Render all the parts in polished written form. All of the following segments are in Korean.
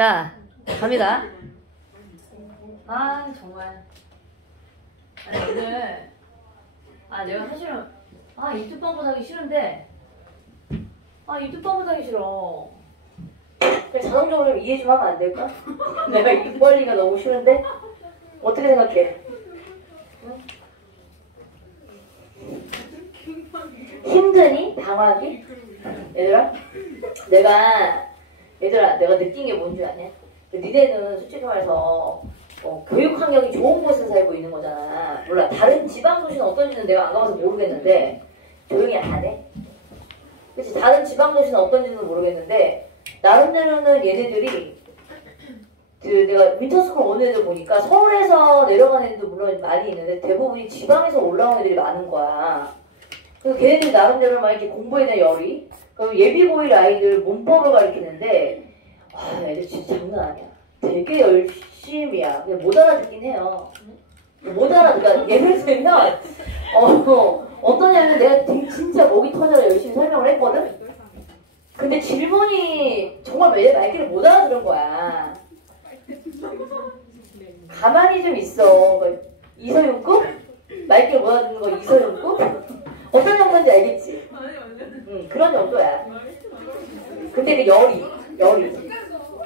자, 갑니다. 아, 정말. 아니, 오늘. 내가 사실은. 유튜브 광고 하기 싫은데. 유튜브 광고 하기 싫어. 그래, 자동적으로 좀 이해 좀 하면 안 될까? 내가 입 벌리기가 너무 싫은데? 어떻게 생각해? 응? 힘드니? 방학이? 얘들아? 내가 느낀 게 뭔 줄 아냐? 니네는 솔직히 말해서 교육 환경이 좋은 곳에 살고 있는 거잖아. 몰라, 다른 지방 도시는 어떤지는 내가 안 가봐서 모르겠는데 조용히 안 해? 그치? 다른 지방 도시는 어떤지는 모르겠는데 나름대로는 얘네들이 내가 윈터스쿨 온 애들 보니까 서울에서 내려간 애들도 물론 많이 있는데 대부분이 지방에서 올라온 애들이 많은 거야. 그래서 걔네들이 나름대로 막 이렇게 공부에 대한 열이, 그리고 예비고일 아이들 문법을 가르치는데 애들 진짜 장난 아니야. 되게 열심이야. 그냥 못 알아듣긴 해요. 못 알아듣까. 예를 들면 어떠냐면 내가 진짜 목이 터져서 열심히 설명을 했거든. 근데 질문이 정말 내 말귀를 못 알아들은 거야. 가만히 좀 있어. 이서윤급? 말귀를 못 알아듣는 거 이서윤급? 어떤 정도인지 알겠지? 그런 정도야. 근데 그 열이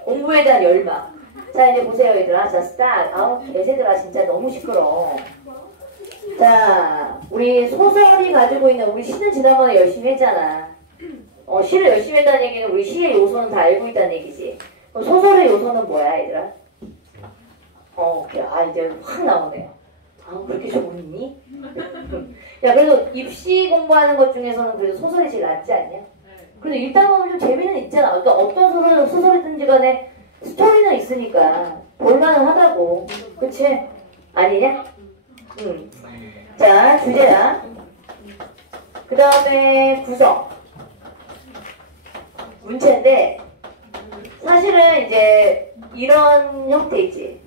공부에 대한 열망. 자, 이제 보세요, 얘들아. 자, 스타트. 개새들아, 진짜 너무 시끄러워. 자, 우리 소설이 가지고 있는, 우리 시는 지난번에 열심히 했잖아. 시를 열심히 했다는 얘기는 우리 시의 요소는 다 알고 있다는 얘기지. 그럼 소설의 요소는 뭐야, 얘들아? 그래. 이제 확 나오네요. 그렇게 좋니? 야, 그래도 입시 공부하는 것 중에서는 그래도 소설이 제일 낫지 않냐? 그래도 읽다 보면 좀 재미는 있잖아. 그러니까 어떤 소설이든지 간에 스토리는 있으니까 볼만은 하다고. 그치? 아니냐? 자, 주제야. 그 다음에 구성. 문체인데 사실은 이제 이런 형태이지.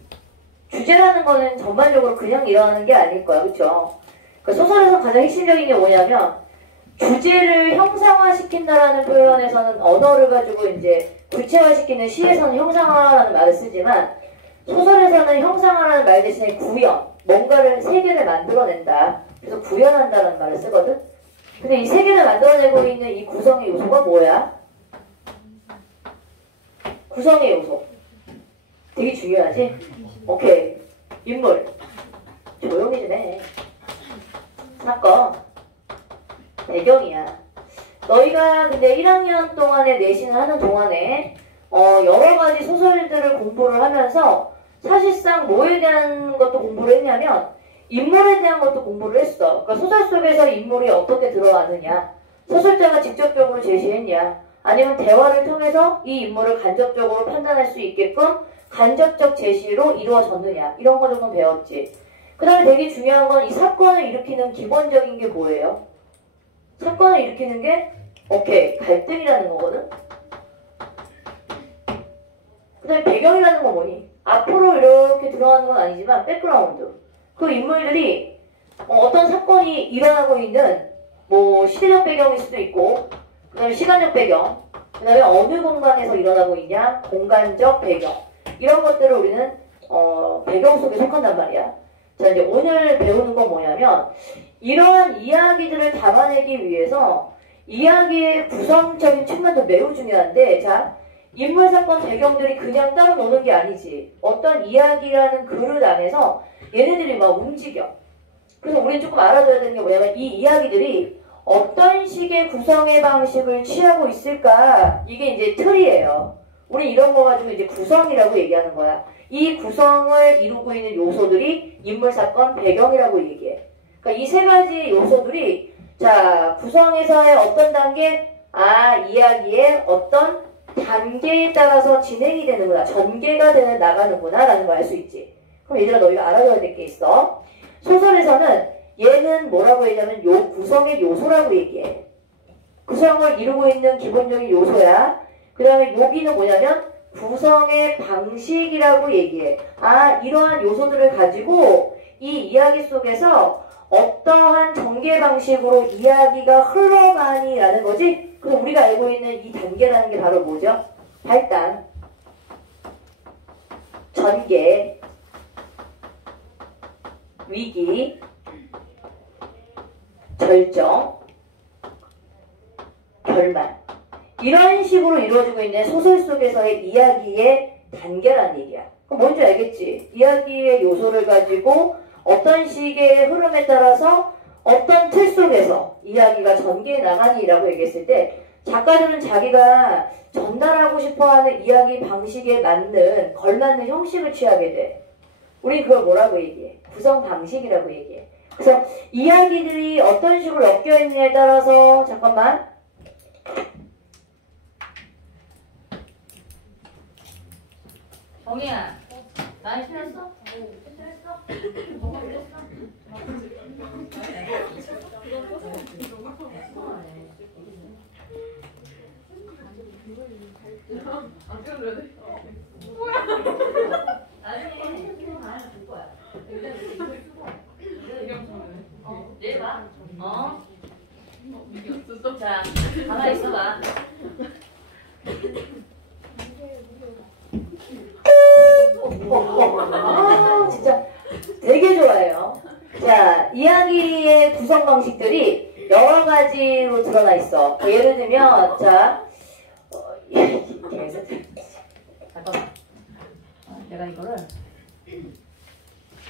주제라는 거는 전반적으로 그냥 일어나는 게 아닐 거야. 그쵸? 그러니까 소설에서 가장 핵심적인 게 뭐냐면 주제를 형상화시킨다라는 표현에서는 언어를 가지고 이제 구체화시키는 시에서는 형상화라는 말을 쓰지만 소설에서는 형상화라는 말 대신에 구현, 뭔가를 세계를 만들어낸다. 그래서 구현한다라는 말을 쓰거든. 근데 이 세계를 만들어내고 있는 이 구성의 요소가 뭐야? 구성의 요소. 되게 중요하지? 오케이. 인물. 조용히 좀 해. 사건. 배경이야. 너희가 근데 1학년 동안에 내신을 하는 동안에 여러 가지 소설들을 공부를 하면서 사실상 뭐에 대한 것도 공부를 했냐면 인물에 대한 것도 공부를 했어. 그러니까 소설 속에서 인물이 어떻게 들어가느냐, 소설자가 직접적으로 제시했냐, 아니면 대화를 통해서 이 인물을 간접적으로 판단할 수 있게끔 간접적 제시로 이루어졌느냐, 이런 거 조금 배웠지. 그 다음에 되게 중요한 건 이 사건을 일으키는 기본적인 게 뭐예요? 사건을 일으키는 게 갈등이라는 거거든. 그 다음에 배경이라는 건 뭐니? 앞으로 이렇게 들어가는 건 아니지만 백그라운드. 그 인물들이 어떤 사건이 일어나고 있는 시대적 배경일 수도 있고, 그 다음에 시간적 배경, 그 다음에 어느 공간에서 일어나고 있냐, 공간적 배경, 이런 것들을 우리는 배경 속에 속한단 말이야. 자, 이제 오늘 배우는 건 뭐냐면 이러한 이야기들을 담아내기 위해서 이야기의 구성적인 측면도 매우 중요한데, 자, 인물, 사건, 배경들이 그냥 따로 노는 게 아니지. 어떤 이야기라는 그릇 안에서 얘네들이 막 움직여. 그래서 우리는 조금 알아둬야 되는 게 뭐냐면 이 이야기들이 어떤 식의 구성의 방식을 취하고 있을까? 이게 이제 틀이에요. 우리 이런 거 가지고 이제 구성이라고 얘기하는 거야. 이 구성을 이루고 있는 요소들이 인물, 사건, 배경이라고 얘기해. 그러니까 이 세 가지 요소들이 구성에서의 어떤 단계? 이야기의 어떤 단계에 따라서 진행이 되는구나. 전개가 나가는구나 라는 걸 알 수 있지. 그럼 얘들아, 너희가 알아둬야 될 게 있어. 소설에서는 얘는 뭐라고 얘기하면 구성의 요소라고 얘기해. 구성을 이루고 있는 기본적인 요소야. 그 다음에 여기는 뭐냐면 구성의 방식이라고 얘기해. 이러한 요소들을 가지고 이 이야기 속에서 어떠한 전개 방식으로 이야기가 흘러가니라는 거지. 그래서 우리가 알고 있는 이 단계라는 게 바로 뭐죠? 발단. 전개, 위기, 절정, 결말. 이런 식으로 이루어지고 있는 소설 속에서의 이야기의 단계란 얘기야. 그럼 뭔지 알겠지? 이야기의 요소를 가지고 어떤 식의 흐름에 따라서 어떤 틀 속에서 이야기가 전개해 나가니라고 얘기했을 때 작가들은 자기가 전달하고 싶어하는 이야기 방식에 맞는 걸맞는 형식을 취하게 돼. 우리 그걸 뭐라고 얘기해? 구성 방식이라고 얘기해. 그래서 이야기들이 어떤 식으로 엮여 있느냐에 따라서 잠깐만. 정희야, 많이 신었어? 신었어? 뭐가 그랬어? 안 껴줘야 돼? 나중에 이거 하나 줄 거야. 내일 봐. 이게 없었어? 자, 가만히 있어봐. 진짜 되게 좋아요. 자, 이야기의 구성 방식들이 여러 가지로 드러나 있어. 예를 들면, 자, 잠깐만. 내가 이거를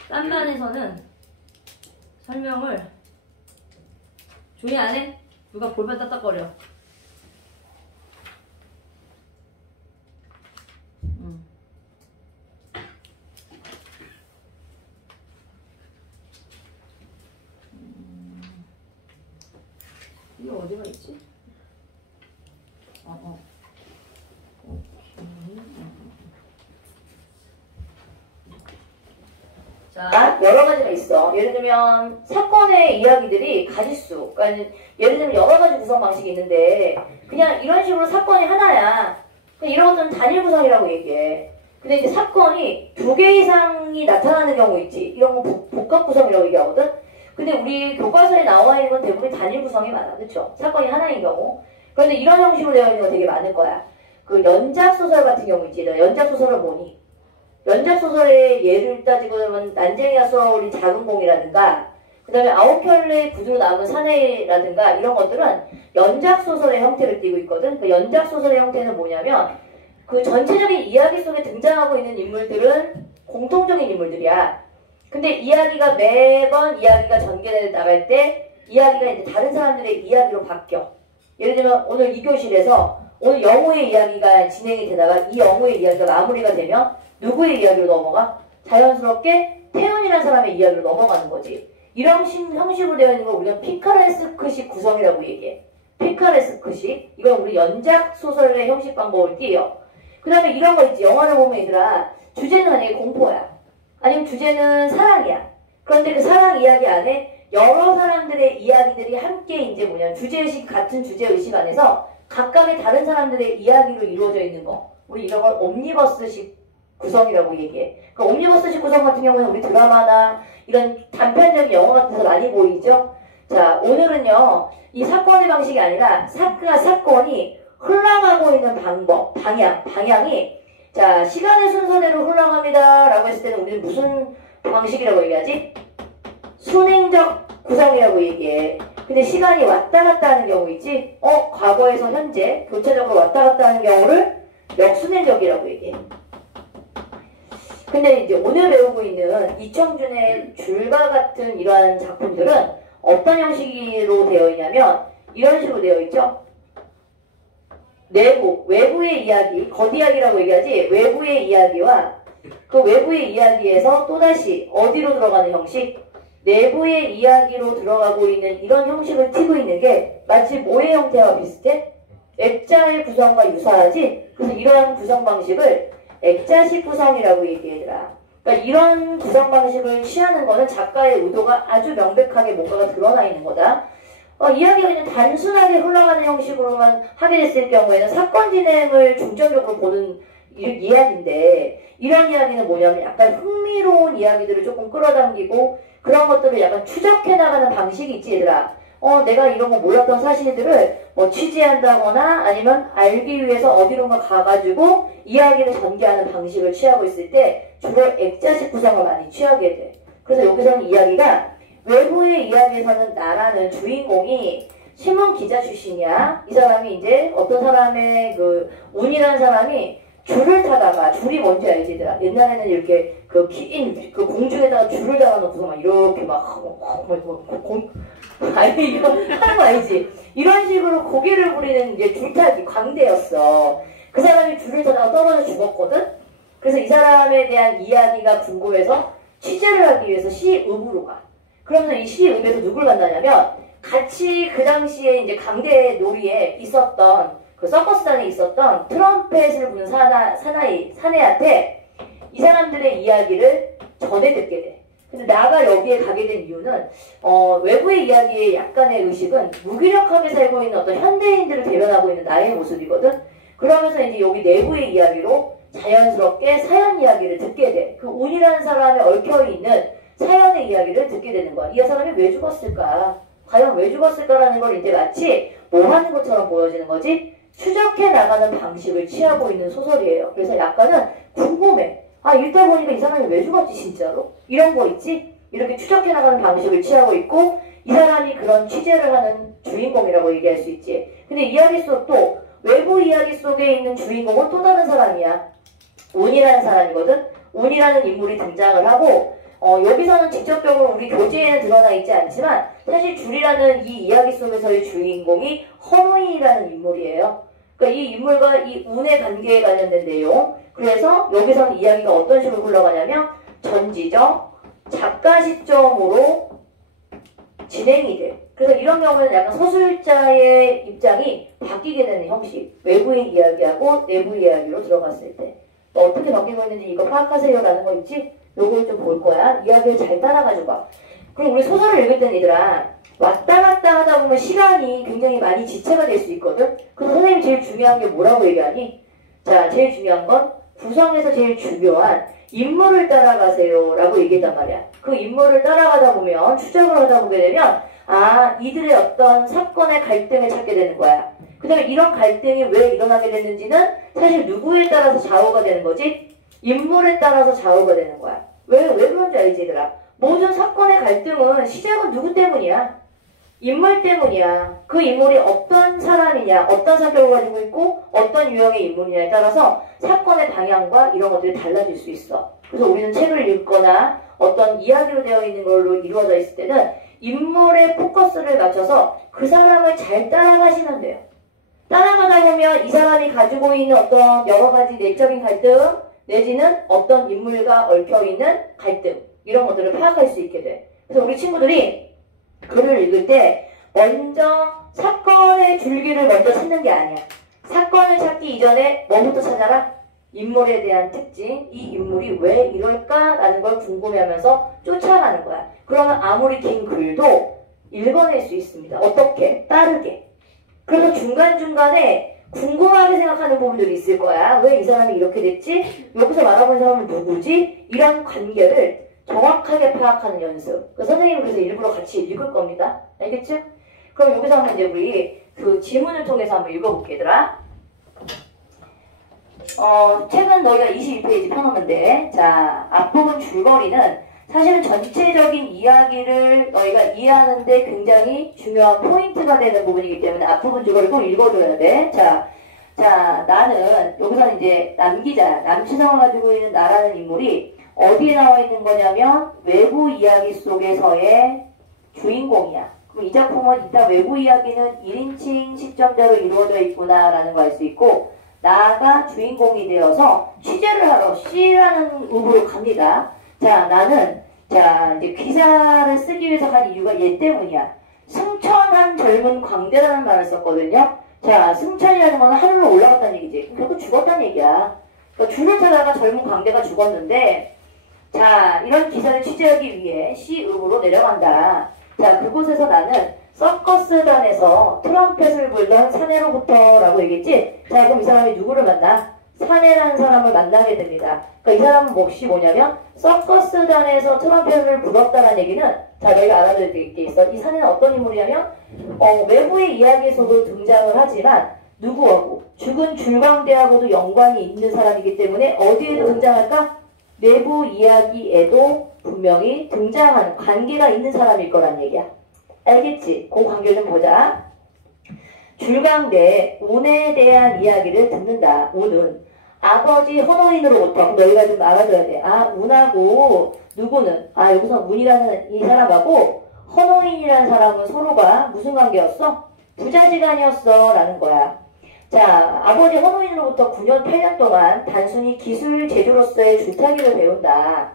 딴 반에서는 설명을 조용히 안 해? 누가 볼만 딱딱거려. 이게 어디가 있지? 자, 여러 가지가 있어. 예를 들면, 사건의 이야기들이 가지수. 그러니까 예를 들면 여러 가지 구성 방식이 있는데, 그냥 이런 식으로 사건이 하나야. 이런 것들은 단일 구성이라고 얘기해. 근데 이제 사건이 2개 이상이 나타나는 경우 있지. 이런 거 복합 구성이라고 얘기하거든? 근데 우리 교과서에 나와 있는 건 대부분 단일 구성이 많아. 그쵸? 사건이 하나인 경우. 그런데 이런 형식으로 되어 있는 거 되게 많을 거야. 그 연작소설 같은 경우 있지. 연작소설은 뭐니? 연작소설의 예를 따지고 그러면 난쟁이가 쏘아올린 작은 공이라든가 그 다음에 아홉 켤레의 구두로 남은 사내라든가 이런 것들은 연작소설의 형태를 띠고 있거든. 그 연작소설의 형태는 뭐냐면 그 전체적인 이야기 속에 등장하고 있는 인물들은 공통적인 인물들이야. 근데 이야기가 매번 이야기가 전개돼 나갈 때 이야기가 이제 다른 사람들의 이야기로 바뀌어. 예를 들면 오늘 이 교실에서 오늘 영호의 이야기가 진행이 되다가 이 영호의 이야기가 마무리가 되면 누구의 이야기로 넘어가? 자연스럽게 태연이라는 사람의 이야기로 넘어가는 거지. 이런 형식으로 되어 있는 걸 우리가 피카레스크식 구성이라고 얘기해. 피카레스크식. 이건 우리 연작 소설의 형식 방법을 띄요. 그 다음에 이런 거 있지. 영화를 보면 얘들아 주제는 만약에 공포야. 아니면 주제는 사랑이야. 그런데 그 사랑 이야기 안에 여러 사람들의 이야기들이 함께 이제 뭐냐면 주제의식 같은 주제의식 안에서 각각의 다른 사람들의 이야기로 이루어져 있는 거. 우리 이런 걸 옴니버스식 구성이라고 얘기해. 그 옴니버스식 구성 같은 경우는 우리 드라마나 이런 단편적인 영화 같은 데서 많이 보이죠? 자, 오늘은요, 이 사건의 방식이 아니라 사건이 흘러가고 있는 방법, 방향이 자, 시간의 순서대로 흘러갑니다. 라고 했을 때는 우리는 무슨 방식이라고 얘기하지? 순행적 구성이라고 얘기해. 근데 시간이 왔다 갔다 하는 경우 있지? 과거에서 현재, 교차적으로 왔다 갔다 하는 경우를 역순행적이라고 얘기해. 근데 이제 오늘 배우고 있는 이청준의 줄과 같은 이러한 작품들은 어떤 형식으로 되어 있냐면 이런 식으로 되어 있죠. 내부, 외부의 이야기, 겉이야기라고 얘기하지 외부의 이야기와 그 외부의 이야기에서 또다시 어디로 들어가는 형식? 내부의 이야기로 들어가고 있는 이런 형식을 띠고 있는 게 마치 뭐의 형태와 비슷해? 액자의 구성과 유사하지? 그래서 이러한 구성 방식을 액자식 구성이라고 얘기해라. 그러니까 이런 구성 방식을 취하는 거는 작가의 의도가 아주 명백하게 뭔가가 드러나 있는 거다. 이야기가 그냥 단순하게 흘러가는 형식으로만 하게 됐을 경우에는 사건 진행을 중점적으로 보는 이야기인데 이런 이야기는 뭐냐면 약간 흥미로운 이야기들을 조금 끌어당기고 그런 것들을 약간 추적해 나가는 방식이 있지 얘들아. 내가 이런 거 몰랐던 사실들을 취재한다거나 아니면 알기 위해서 어디론가 가가지고 이야기를 전개하는 방식을 취하고 있을 때 주로 액자식 구성을 많이 취하게 돼. 그래서 여기서는 이야기가 외부의 이야기에서는 나라는 주인공이 신문 기자 출신이야. 이 사람이 이제 어떤 사람의 그 운이라는 사람이 줄을 타다가 줄이 뭔지 알지 얘들아? 옛날에는 이렇게 그 긴 그 공중에다가 줄을 달아놓고서 막 이렇게 아니 이거 하는 거 알지? 이런 식으로 고개를 부리는 이제 줄타기 광대였어. 그 사람이 줄을 타다가 떨어져 죽었거든? 그래서 이 사람에 대한 이야기가 궁금해서 취재를 하기 위해서 시읍으로 가. 그러면서 이 시읍에서 누굴 만나냐면 같이 그 당시에 이제 강대 놀이에 있었던 그 서커스단에 있었던 트럼펫을 부는 사내한테 이 사람들의 이야기를 전해 듣게 돼. 근데 나가 여기에 가게 된 이유는 외부의 이야기의 약간의 의식은 무기력하게 살고 있는 어떤 현대인들을 대변하고 있는 나의 모습이거든. 그러면서 이제 여기 내부의 이야기로 자연스럽게 사연 이야기를 듣게 돼. 그 운이라는 사람에 얽혀있는 사연의 이야기를 듣게 되는 거야. 이 사람이 왜 죽었을까? 과연 왜 죽었을까라는 걸 이제 마치 뭐 하는 것처럼 보여지는 거지? 추적해 나가는 방식을 취하고 있는 소설이에요. 그래서 약간은 궁금해. 아, 읽다 보니까 이 사람이 왜 죽었지 진짜로? 이런 거 있지? 이렇게 추적해 나가는 방식을 취하고 있고 이 사람이 그런 취재를 하는 주인공이라고 얘기할 수 있지. 근데 이야기 속 또 외부 이야기 속에 있는 주인공은 또 다른 사람이야. 운이라는 사람이거든. 운이라는 인물이 등장을 하고 여기서는 직접적으로 우리 교재에는 드러나 있지 않지만 사실 줄이라는 이 이야기 속에서의 주인공이 허무이라는 인물이에요. 그러니까 이 인물과 이 운의 관계에 관련된 내용. 그래서 여기서는 이야기가 어떤 식으로 흘러가냐면 전지적, 작가 시점으로 진행이 돼. 그래서 이런 경우는 약간 서술자의 입장이 바뀌게 되는 형식. 외부의 이야기하고 내부 이야기로 들어갔을 때. 어떻게 바뀌고 있는지 이거 파악하세요 라는 거 있지? 요걸 좀 볼 거야. 이야기를 잘 따라가지고 가. 그럼 우리 소설을 읽을 때는 얘들아 왔다 갔다 하다 보면 시간이 굉장히 많이 지체가 될 수 있거든. 그래서 선생님이 제일 중요한 게 뭐라고 얘기하니? 자, 제일 중요한 건 구성에서 제일 중요한 인물을 따라가세요 라고 얘기했단 말이야. 그 인물을 따라가다 보면 추적을 하다 보게 되면 이들의 어떤 사건의 갈등을 찾게 되는 거야. 그 다음에 이런 갈등이 왜 일어나게 됐는지는 사실 누구에 따라서 좌우가 되는 거지? 인물에 따라서 좌우가 되는 거야. 왜 그런지 알지 얘들아? 모든 사건의 갈등은 시작은 누구 때문이야? 인물 때문이야. 그 인물이 어떤 사람이냐, 어떤 성격을 가지고 있고 어떤 유형의 인물이냐에 따라서 사건의 방향과 이런 것들이 달라질 수 있어. 그래서 우리는 책을 읽거나 어떤 이야기로 되어 있는 걸로 이루어져 있을 때는 인물의 포커스를 맞춰서 그 사람을 잘 따라가시면 돼요. 따라가다 보면 이 사람이 가지고 있는 어떤 여러 가지 내적인 갈등 내지는 어떤 인물과 얽혀있는 갈등 이런 것들을 파악할 수 있게 돼. 그래서 우리 친구들이 글을 읽을 때 먼저 사건의 줄기를 먼저 찾는 게 아니야. 사건을 찾기 이전에 뭐부터 찾아라? 인물에 대한 특징, 이 인물이 왜 이럴까라는 걸 궁금해하면서 쫓아가는 거야. 그러면 아무리 긴 글도 읽어낼 수 있습니다. 어떻게? 빠르게. 그래서 중간중간에 궁금하게 생각하는 부분들이 있을 거야. 왜 이 사람이 이렇게 됐지? 여기서 말하고 있는 사람은 누구지? 이런 관계를 정확하게 파악하는 연습. 선생님은 그래서 일부러 같이 읽을 겁니다. 알겠죠? 그럼 여기서 한번 이제 우리 그 지문을 통해서 한번 읽어볼게, 얘들아. 책은 너희가 22페이지 펴놓으면 돼. 자, 앞부분 줄거리는 사실은 전체적인 이야기를 너희가 이해하는데 굉장히 중요한 포인트가 되는 부분이기 때문에 앞부분 줄거리를 꼭 읽어줘야 돼. 자, 나는 여기서는 이제 남기자, 남치성을 가지고 있는 나라는 인물이 어디에 나와 있는 거냐면 외부 이야기 속에서의 주인공이야. 그럼 이 작품은 일단 외부 이야기는 1인칭 시점자로 이루어져 있구나라는 걸 알 수 있고 나가 주인공이 되어서 취재를 하러 C라는 읍으로 갑니다. 자, 나는 이제 기사를 쓰기 위해서 간 이유가 얘 때문이야. 승천한 젊은 광대라는 말을 썼거든요. 자, 승천이라는 건 하늘로 올라갔다는 얘기지. 결국 죽었다는 얘기야. 그러니까 줄을 타다가 젊은 광대가 죽었는데 자, 이런 기사를 취재하기 위해 C읍으로 내려간다. 자, 그곳에서 나는 서커스단에서 트럼펫을 불던 사내로부터 라고 얘기했지? 자, 그럼 이 사람이 누구를 만나? 사내라는 사람을 만나게 됩니다. 그러니까 이 사람은 몫이 뭐냐면 서커스단에서 트럼펫을 불었다는 얘기는 자, 너희가 알아둬야 될 게 있어. 이 사내는 어떤 인물이냐면 외부의 이야기에서도 등장을 하지만 누구하고? 죽은 줄광대하고도 연관이 있는 사람이기 때문에 어디에도 등장할까? 내부 이야기에도 분명히 등장하는 관계가 있는 사람일 거란 얘기야. 알겠지? 그 관계 좀 보자. 줄광대 운에 대한 이야기를 듣는다. 운은 아버지 헌호인으로부터 너희가 좀 알아줘야 돼. 아, 운하고 누구는? 아, 여기서 운이라는 이 사람하고 헌호인이라는 사람은 서로가 무슨 관계였어? 부자지간이었어 라는 거야. 자, 아버지 헌호인으로부터 9년, 8년 동안 단순히 기술 제조로서의 줄타기를 배운다.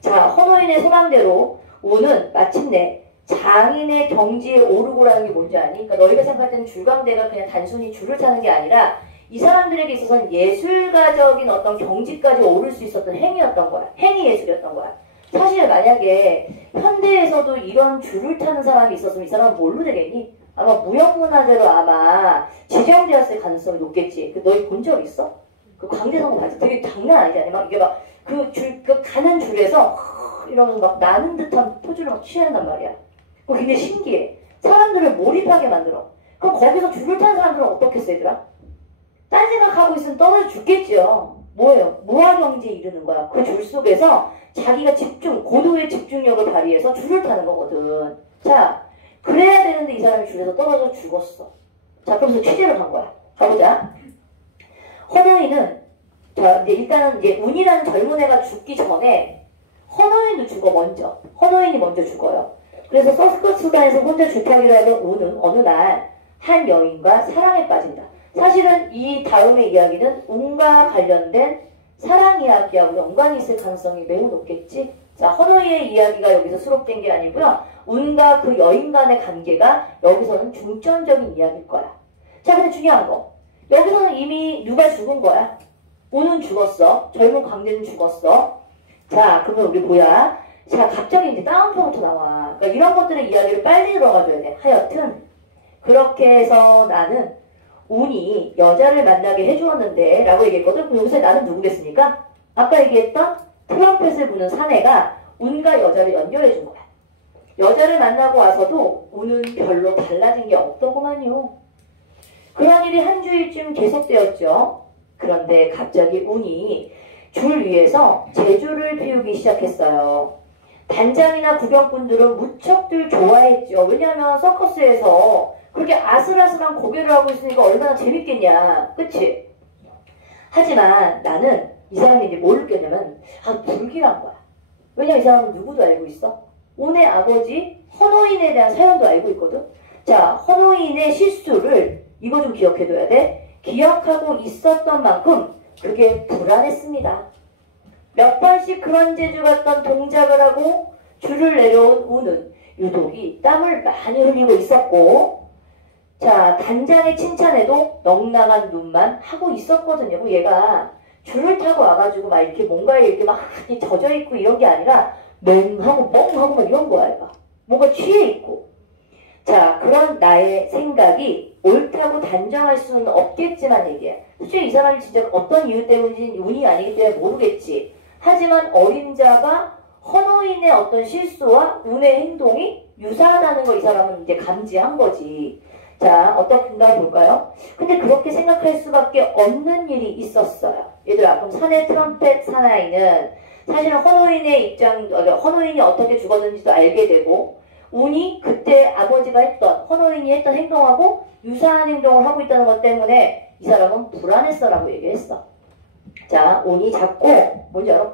자, 헌호인의 소망대로 운은 마침내 장인의 경지에 오르고라는 게 뭔지 아니? 그러니까 너희가 생각할 때는 줄광대가 그냥 단순히 줄을 타는 게 아니라 이 사람들에게 있어서는 예술가적인 어떤 경지까지 오를 수 있었던 행위였던 거야. 행위 예술이었던 거야. 사실 만약에 현대에서도 이런 줄을 타는 사람이 있었으면 이 사람은 뭘로 되겠니? 아마 무형문화재로 아마 지정되었을 가능성이 높겠지. 너희 본 적 있어? 그 광대성거 봤지? 되게 장난 아니지 않니? 막 이게 막 그 가는 줄에서 이러면서 막 나는 듯한 포즈를 막 취한단 말이야. 그거 굉장히 신기해. 사람들을 몰입하게 만들어. 그럼 거기서 줄을 타는 사람들은 어떻겠어, 얘들아? 딴 생각하고 있으면 떨어져 죽겠죠. 뭐예요? 무아경지에 이르는 거야. 그 줄 속에서 자기가 고도의 집중력을 발휘해서 줄을 타는 거거든. 자, 그래야 되는데 이 사람이 줄에서 떨어져 죽었어. 자, 그러면서 취재를 한 거야. 가보자. 헌호인은, 자, 이제 일단은 이제 운이라는 젊은 애가 죽기 전에 헌호인도 죽어, 먼저. 헌호인이 먼저 죽어요. 그래서 서스커스단에서 혼자 줄타기를 하던 운은 어느 날 한 여인과 사랑에 빠진다. 사실은 이 다음의 이야기는 운과 관련된 사랑 이야기하고 연관이 있을 가능성이 매우 높겠지. 자, 헌호인의 이야기가 여기서 수록된 게 아니고요. 운과 그 여인 간의 관계가 여기서는 중점적인 이야기일 거야. 자, 근데 중요한 거. 여기서는 이미 누가 죽은 거야? 운은 죽었어. 젊은 광대는 죽었어. 자, 그러면 우리 뭐야? 자, 갑자기 이제 다운표부터 나와. 그러니까 이런 것들의 이야기를 빨리 들어가줘야 돼. 하여튼 그렇게 해서 나는 운이 여자를 만나게 해주었는데 라고 얘기했거든. 그럼 여기서 나는 누구겠습니까? 아까 얘기했던 트럼펫을 부는 사내가 운과 여자를 연결해 준 거야. 여자를 만나고 와서도 운은 별로 달라진 게 없더구만요. 그런 일이 한 주일쯤 계속되었죠. 그런데 갑자기 운이 줄 위에서 제주를 피우기 시작했어요. 단장이나 구경꾼들은 무척들 좋아했죠. 왜냐하면 서커스에서 그렇게 아슬아슬한 고개를 하고 있으니까 얼마나 재밌겠냐. 그치? 하지만 나는 이 사람이 이제 뭘 느꼈냐면 불길한 거야. 왜냐면 이 사람은 누구도 알고 있어? 운의 아버지 헌호인에 대한 사연도 알고 있거든. 자, 헌호인의 실수를 이거 좀 기억해둬야 돼. 기억하고 있었던 만큼 그게 불안했습니다. 몇 번씩 그런 재주 같던 동작을 하고 줄을 내려온 운은 유독이 땀을 많이 흘리고 있었고, 자, 단장의 칭찬에도 넉나간 눈만 하고 있었거든요. 그 얘가 줄을 타고 와가지고 막 이렇게 뭔가에 이렇게 막 젖어 있고 이런 게 아니라 멍하고 멍하고 막 이런 거야, 얘가. 뭔가 취해 있고. 자, 그런 나의 생각이 옳다고 단정할 수는 없겠지만 얘기해. 솔직히 이 사람이 진짜 어떤 이유 때문인지 운이 아니기 때문에 모르겠지. 하지만 어린 자가 헌호인의 어떤 실수와 운의 행동이 유사하다는 걸 이 사람은 이제 감지한 거지. 자, 어떻게 볼까요? 근데 그렇게 생각할 수밖에 없는 일이 있었어요. 얘들아, 그럼 사내 트럼펫 사나이는 사실은 헌호인이 어떻게 죽었는지도 알게 되고, 운이 그때 아버지가 헌호인이 했던 행동하고 유사한 행동을 하고 있다는 것 때문에 이 사람은 불안했어라고 얘기했어. 자, 운이 자꾸 뭔지 알아?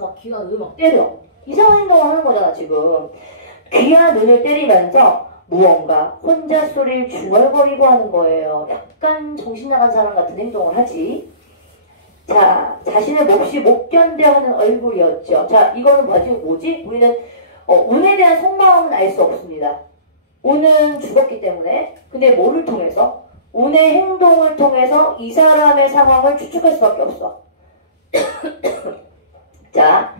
막 귀와 눈을 막 때려. 이상한 행동을 하는 거잖아, 지금. 귀와 눈을 때리면서 무언가 혼자 소리를 중얼거리고 하는 거예요. 약간 정신 나간 사람 같은 행동을 하지. 자, 자신의 몹시 못 견뎌하는 얼굴이었죠. 자, 이거는 뭐지? 우리는 운에 대한 속마음은 알 수 없습니다. 운은 죽었기 때문에. 근데 뭐를 통해서? 운의 행동을 통해서 이 사람의 상황을 추측할 수밖에 없어. 자,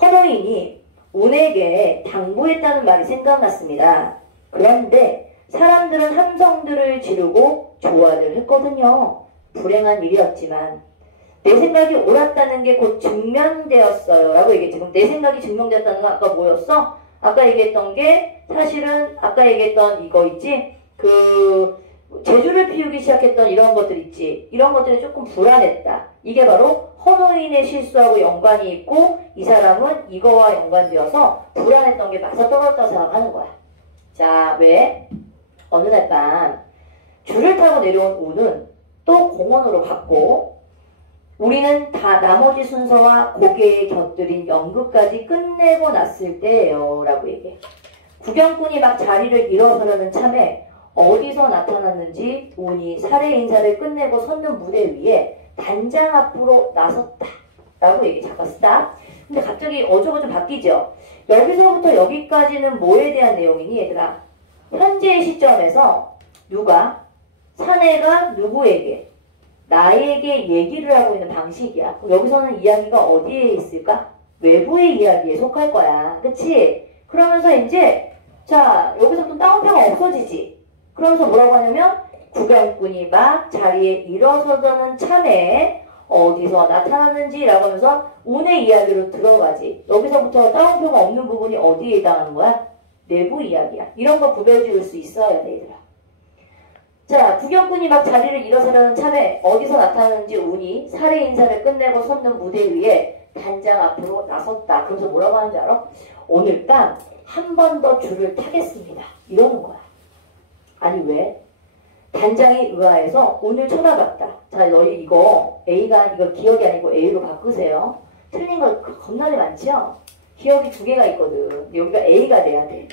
헌호인이 운에게 당부했다는 말이 생각났습니다. 그런데 사람들은 함성들을 지르고 조화를 했거든요. 불행한 일이었지만 내 생각이 옳았다는 게 곧 증명되었어요 라고 얘기했지. 그럼 내 생각이 증명되었다는 건 아까 뭐였어? 아까 얘기했던 게 사실은 아까 얘기했던 이거 있지? 제주를 피우기 시작했던 이런 것들 있지. 이런 것들이 조금 불안했다. 이게 바로 허노인의 실수하고 연관이 있고 이 사람은 이거와 연관되어서 불안했던 게 맞아떨어졌다고 생각하는 거야. 자, 왜? 어느 날 밤 줄을 타고 내려온 우는 또 공원으로 갔고 우리는 다 나머지 순서와 고개에 곁들인 연극까지 끝내고 났을 때예요 라고 얘기해. 구경꾼이 막 자리를 일어서려는 참에 어디서 나타났는지 운이 사례 인사를 끝내고 섰는 무대 위에 단장 앞으로 나섰다 라고 얘기. 잠깐 스탑. 근데 갑자기 어조가 좀 바뀌죠. 여기서부터 여기까지는 뭐에 대한 내용이니 얘들아? 현재의 시점에서 누가? 사내가 누구에게? 나에게 얘기를 하고 있는 방식이야. 그럼 여기서는 이야기가 어디에 있을까? 외부의 이야기에 속할 거야. 그치? 그러면서 이제 자 여기서부터 따옴표가 없어지지. 그러면서 뭐라고 하냐면 구경꾼이 막 자리에 일어서더는 참에 어디서 나타났는지 라고 하면서 운의 이야기로 들어가지. 여기서부터 따옴표가 없는 부분이 어디에 해당하는 거야? 내부 이야기야. 이런 거 구별 지을 수 있어야 돼 얘들아. 자, 구경꾼이 막 자리를 일어서려는 참에 어디서 나타났는지 운이 사례 인사를 끝내고 섰는 무대 위에 단장 앞으로 나섰다. 그래서 뭐라고 하는지 알아? 오늘 밤 한 번 더 줄을 타겠습니다. 이러는 거야. 아니 왜? 단장이 의아해서 오늘 쳐다봤다. 자, 너희 이거 A가 이거 기억이 아니고 A로 바꾸세요. 틀린 거 겁나게 많지요? 기억이 두 개가 있거든. 여기가 A가 돼야 돼.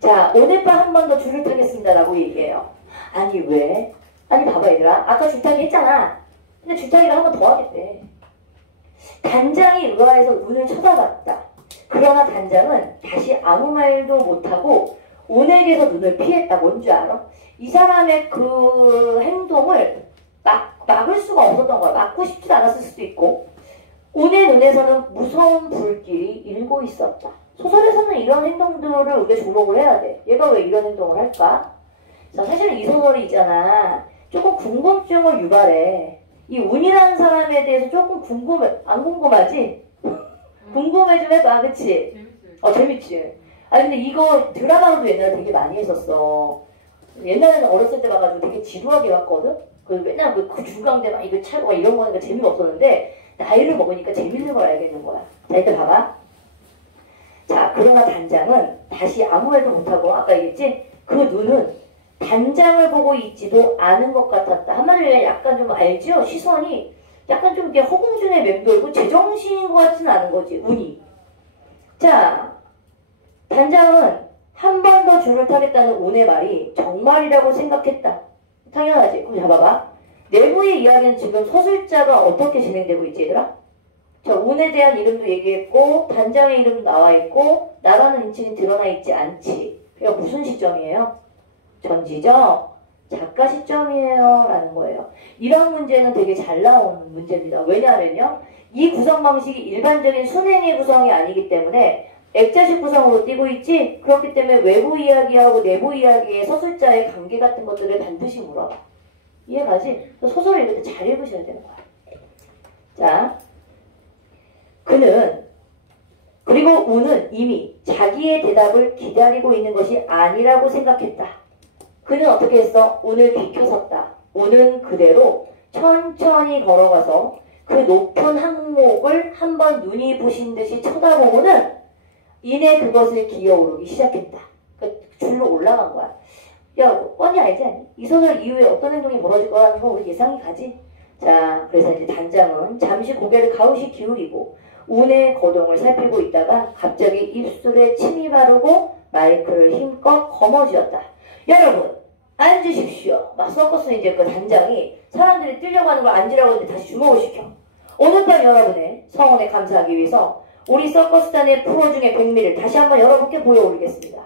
자, 오늘 밤 한 번 더 줄을 타겠습니다. 라고 얘기해요. 아니 왜? 아니 봐봐 얘들아. 아까 줄타기 했잖아. 근데 줄타기를 한 번 더 하겠대. 단장이 의아해서 운을 쳐다봤다. 그러나 단장은 다시 아무 말도 못하고 운에게서 눈을 피했다. 뭔지 알아? 이 사람의 그 행동을 막을 수가 없었던 거야. 막고 싶지도 않았을 수도 있고 운의 눈에서는 무서운 불길이 일고 있었다. 소설에서는 이런 행동들을 우리가 주목을 해야 돼. 얘가 왜 이런 행동을 할까? 자, 사실은 이 소설이 있잖아. 조금 궁금증을 유발해. 이 운이라는 사람에 대해서 조금 궁금해. 안 궁금하지? 궁금해 좀 해봐. 그치? 재밌어요. 재밌지? 아니 근데 이거 드라마로도 옛날에 되게 많이 했었어. 옛날에는 어렸을 때 봐가지고 되게 지루하게 봤거든? 그 맨날 그 중간대 막 이거 차고 이런 거니까 재미가 없었는데 나이를 먹으니까 재밌는 걸 알겠는 거야. 자, 일단 봐봐. 자, 그러나 단장은 다시 아무 말도 못하고 아까 얘기했지? 그 눈은 단장을 보고 있지도 않은 것 같았다. 한마디로 약간 좀 알죠? 시선이 약간 좀 이렇게 허공준에 맴돌고 제정신인 것 같지는 않은 거지, 운이. 자, 단장은 한 번 더 줄을 타겠다는 운의 말이 정말이라고 생각했다. 당연하지. 그럼 잡아봐. 내부의 이야기는 지금 서술자가 어떻게 진행되고 있지, 얘들아? 자, 운에 대한 이름도 얘기했고 단장의 이름도 나와 있고 나라는 인칭이 드러나 있지 않지. 그러니까 무슨 시점이에요? 전지적 작가 시점이에요 라는 거예요. 이런 문제는 되게 잘 나오는 문제입니다. 왜냐하면요, 이 구성 방식이 일반적인 순행의 구성이 아니기 때문에 액자식 구성으로 띄고 있지. 그렇기 때문에 외부 이야기하고 내부 이야기의 서술자의 관계 같은 것들을 반드시 물어봐. 이해가지? 소설을 읽을 때 잘 읽으셔야 되는 거야. 자, 그리고 우는 이미 자기의 대답을 기다리고 있는 것이 아니라고 생각했다. 그는 어떻게 했어? 운을 비켜섰다. 우는 그대로 천천히 걸어가서 그 높은 항목을 한번 눈이 부신 듯이 쳐다보고는 이내 그것을 기어오르기 시작했다. 그 줄로 올라간 거야. 야, 뻔히 알지 않니? 이 소설 이후에 어떤 행동이 벌어질 거라는 거 우리 예상이 가지? 자, 그래서 이제 단장은 잠시 고개를 가웃이 기울이고 운의 거동을 살피고 있다가 갑자기 입술에 침이 바르고 마이크를 힘껏 거머쥐었다. 여러분, 앉으십시오. 막 서커스 이제 그 단장이 사람들이 뛰려고 하는 걸 앉으라고 하는데 다시 주목을 시켜. 오늘 밤 여러분의 성원에 감사하기 위해서 우리 서커스단의 프로 중에 백미를 다시 한번 여러분께 보여드리겠습니다.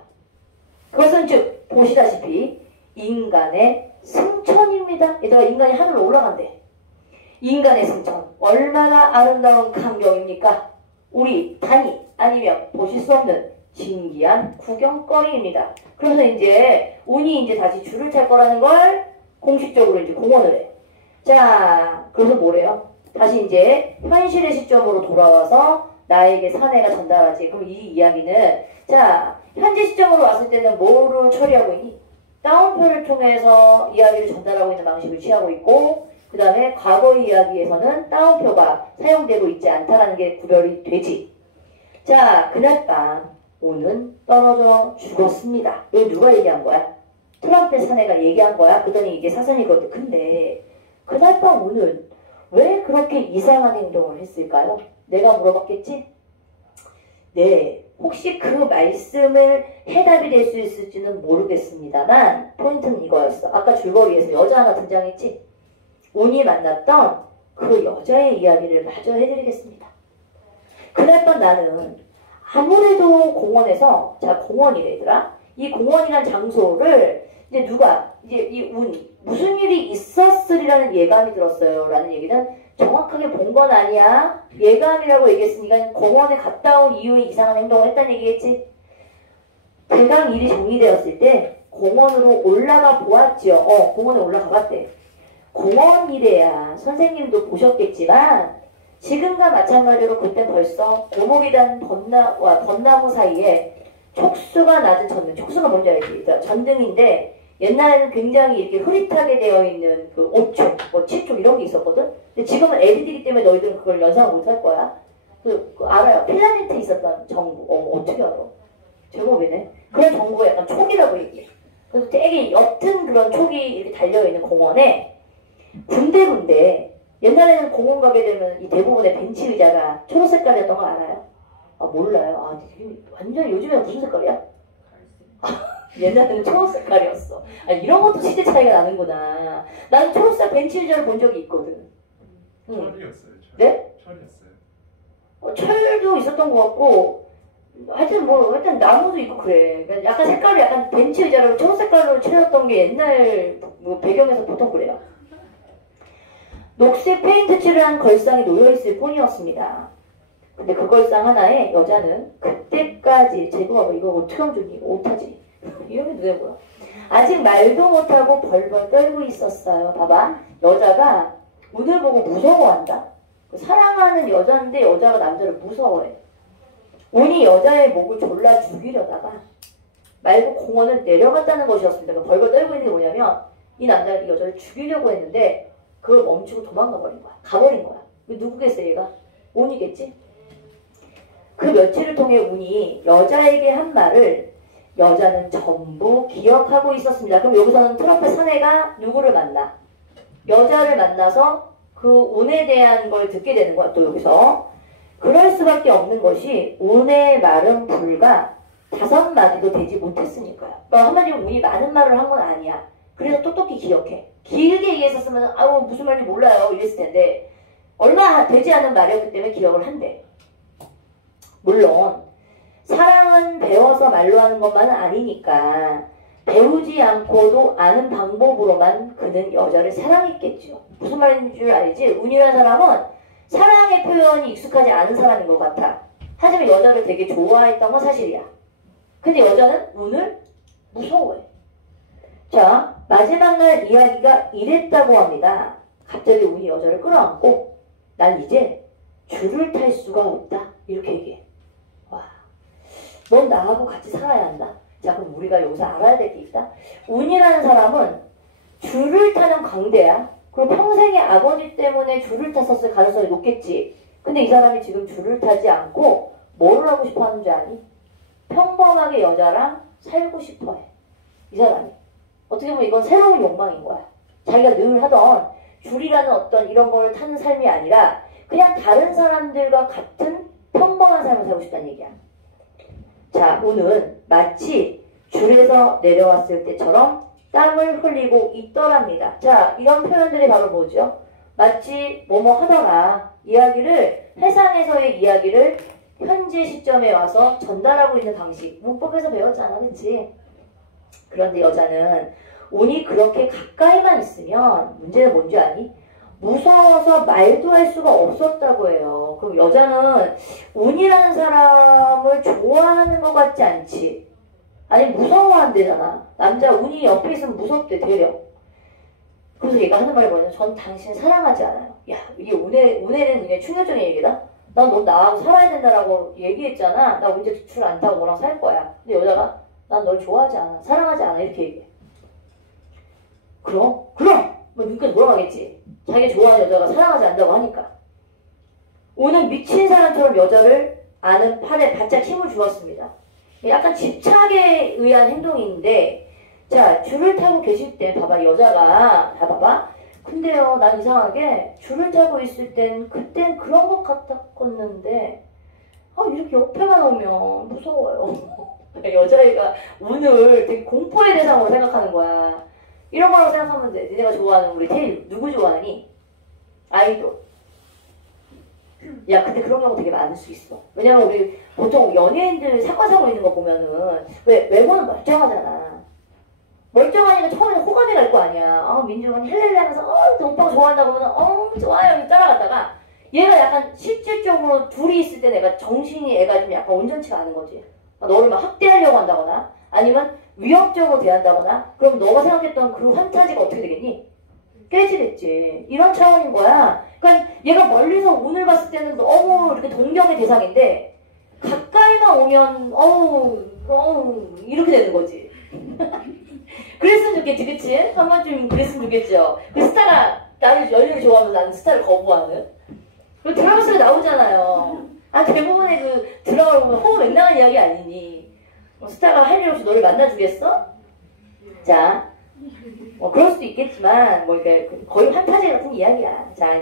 그것은 즉 보시다시피 인간의 승천입니다. 얘들아, 인간이 하늘로 올라간대. 인간의 승천, 얼마나 아름다운 광경입니까? 우리 단이 아니면 보실 수 없는 신기한 구경거리입니다. 그래서 이제 운이 이제 다시 줄을 탈 거라는 걸 공식적으로 이제 공언을 해. 자, 그래서 뭐래요? 다시 이제 현실의 시점으로 돌아와서 나에게 사내가 전달하지. 그럼 이 이야기는 자, 현재 시점으로 왔을 때는 뭐를 처리하고 있니? 따옴표를 통해서 이야기를 전달하고 있는 방식을 취하고 있고, 그 다음에 과거의 이야기에서는 따옴표가 사용되고 있지 않다라는 게 구별이 되지. 자, 그날 밤 오는 떨어져 죽었습니다. 이거 누가 얘기한 거야? 트럼프의 사내가 얘기한 거야? 그러더니 이게 사선이거든. 근데 그날 밤 오는 왜 그렇게 이상한 행동을 했을까요? 내가 물어봤겠지? 네, 혹시 그 말씀을 해답이 될 수 있을지는 모르겠습니다만 포인트는 이거였어. 아까 줄거리에서 여자 하나 등장했지? 운이 만났던 그 여자의 이야기를 마저 해드리겠습니다. 그날 밤 나는 아무래도 공원에서, 자, 공원이래 얘들아. 이 공원이란 장소를 이제 누가 이제 이 운이 무슨 일이 있었으리라는 예감이 들었어요 라는 얘기는 정확하게 본 건 아니야. 예감이라고 얘기했으니까 공원에 갔다 온 이후에 이상한 행동을 했다는 얘기겠지. 대강 일이 정리되었을 때 공원으로 올라가 보았지요. 공원에 올라가 봤대. 공원이래야 선생님도 보셨겠지만 지금과 마찬가지로 그때 벌써 고목이 단 벚나무 사이에 촉수가 낮은 전등, 촉수가 뭔지 알지? 전등인데 옛날에는 굉장히 이렇게 흐릿하게 되어 있는 그 5촉, 뭐 7촉 이런 게 있었거든? 근데 지금은 LED이기 때문에 너희들은 그걸 연상을 못할 거야. 그 알아요. 필라멘트 있었던 전구. 어떻게 알아? 제목이네. 그런 전구가 약간 촉이라고 얘기해. 그래서 되게 옅은 그런 촉이 이렇게 달려있는 공원에 군데군데 옛날에는 공원 가게 되면 이 대부분의 벤치 의자가 초록색깔이었던 거 알아요? 아, 몰라요. 아, 완전 요즘에 무슨 색깔이야? 옛날에는 초록색깔이었어. 아, 이런 것도 시대 차이가 나는구나. 나는 초록색 벤치 의자를 본 적이 있거든. 철이었어요. 철. 네? 철이었어요. 철도 있었던 것 같고, 하여튼 나무도 있고 그래. 그러니까 약간 색깔이 약간 벤치 의자로 초록색깔로 칠했던 게 옛날 뭐 배경에서 보통 그래요. 녹색 페인트 칠한 걸상이 놓여있을 뿐이었습니다. 근데 그 걸상 하나에 여자는 그때까지 제가 이거 어떻게 하면 좋니? 이거 못하지. 이러면 누가 뭐야? 아직 말도 못하고 벌벌 떨고 있었어요. 봐봐. 여자가 운을 보고 무서워한다. 사랑하는 여자인데 여자가 남자를 무서워해. 운이 여자의 목을 졸라 죽이려다가 말고 공원을 내려갔다는 것이었습니다. 그러니까 벌벌 떨고 있는 게 뭐냐면 이 남자가 이 여자를 죽이려고 했는데 그걸 멈추고 도망가 버린 거야. 가버린 거야. 누구겠어 얘가? 운이겠지? 그 며칠을 통해 운이 여자에게 한 말을 여자는 전부 기억하고 있었습니다. 그럼 여기서는 트럼프 사내가 누구를 만나? 여자를 만나서 그 운에 대한 걸 듣게 되는 거야. 또 여기서 그럴 수밖에 없는 것이 운의 말은 불과 5마디도 되지 못했으니까요. 그러니까 한마디로 운이 많은 말을 한 건 아니야. 그래서 똑똑히 기억해. 길게 얘기했었으면 아우 무슨 말인지 몰라요 이랬을 텐데 얼마 되지 않은 말이었기 때문에 기억을 한대. 물론 사랑은 배워서 말로 하는 것만은 아니니까 배우지 않고도 아는 방법으로만 그는 여자를 사랑했겠죠. 무슨 말인지 줄 알지? 운이라는 사람은 사랑의 표현이 익숙하지 않은 사람인 것 같아. 하지만 여자를 되게 좋아했던 건 사실이야. 근데 여자는 운을 무서워해. 자, 마지막 날 이야기가 이랬다고 합니다. 갑자기 운이 여자를 끌어안고 난 이제 줄을 탈 수가 없다. 이렇게 얘기해. 와, 넌 나하고 같이 살아야 한다. 자, 그럼 우리가 여기서 알아야 될 게 있다. 운이라는 사람은 줄을 타는 광대야. 그리고 평생에 아버지 때문에 줄을 탔었을 가능성이 높겠지. 근데 이 사람이 지금 줄을 타지 않고 뭘 하고 싶어 하는 줄 아니? 평범하게 여자랑 살고 싶어 해. 이 사람이. 어떻게 보면 이건 새로운 욕망인 거야. 자기가 늘 하던 줄이라는 어떤 이런 걸 타는 삶이 아니라 그냥 다른 사람들과 같은 평범한 삶을 살고 싶다는 얘기야. 자, 운은 마치 줄에서 내려왔을 때처럼 땀을 흘리고 있더랍니다. 자, 이런 표현들이 바로 뭐죠? 마치 뭐뭐 하더라. 이야기를, 세상에서의 이야기를 현재 시점에 와서 전달하고 있는 방식. 문법에서 배웠잖아, 그치? 그런데 여자는 운이 그렇게 가까이만 있으면 문제는 뭔지 아니? 무서워서 말도 할 수가 없었다고 해요. 그럼 여자는 운이라는 사람을 좋아하는 것 같지 않지? 아니 무서워한대잖아. 남자 운이 옆에 있으면 무섭대 되려. 그래서 얘가 하는 말이 뭐냐면 전 당신 사랑하지 않아요. 야, 이게 운에는 그냥 충격적인 얘기다. 난 너 나하고 살아야 된다라고 얘기했잖아. 나 이제 줄 안 타고 너랑 살 거야. 근데 여자가 난 널 좋아하지 않아. 사랑하지 않아. 이렇게 얘기해. 그럼 뭐 눈까지 몰아가겠지. 자기가 좋아하는 여자가 사랑하지 않는다고 하니까. 오는 미친 사람처럼 여자를 아는 팔에 바짝 힘을 주었습니다. 약간 집착에 의한 행동인데, 자, 줄을 타고 계실 때 봐봐, 여자가 다 봐봐. 근데요, 난 이상하게 줄을 타고 있을 땐 그땐 그런 것 같았었는데 이렇게 옆에만 오면 무서워요. 여자애가 오늘 되게 공포의 대상으로 생각하는 거야. 이런 거라고 생각하면 돼. 니네가 좋아하는 우리 테일 누구 좋아하니? 아이돌. 야, 근데 그런 경우 되게 많을 수 있어. 왜냐면 우리 보통 연예인들 사건 사고 있는 거 보면은 왜 외모는 멀쩡하잖아. 멀쩡하니까 처음에 호감이 갈 거 아니야. 민주는 헬렐레 하면서 오빠가 좋아한다고 하면 좋아요 따라갔다가 얘가 약간 실질적으로 둘이 있을 때 내가 정신이 애가 좀 약간 온전치가 않은 거지. 너를 막 학대하려고 한다거나 아니면 위협적으로 대한다거나 그럼 너가 생각했던 그 환타지가 어떻게 되겠니? 깨지겠지. 이런 차원인 거야. 그러니까 얘가 멀리서 운을 봤을 때는 너무 이렇게 동경의 대상인데 가까이만 오면 이렇게 되는 거지. 그랬으면 좋겠지, 그치? 한 번쯤 그랬으면 좋겠죠. 그 스타가 나를 열렬히 좋아하면서 나는 스타를 거부하는. 그 드라마 속에 나오잖아요. 대부분의 그 드라마를 보면 허무맹랑한 이야기 아니니. 스타가 할 일 없이 너를 만나주겠어? 자, 그럴 수도 있겠지만, 이렇게 거의 판타지 같은 이야기야. 자,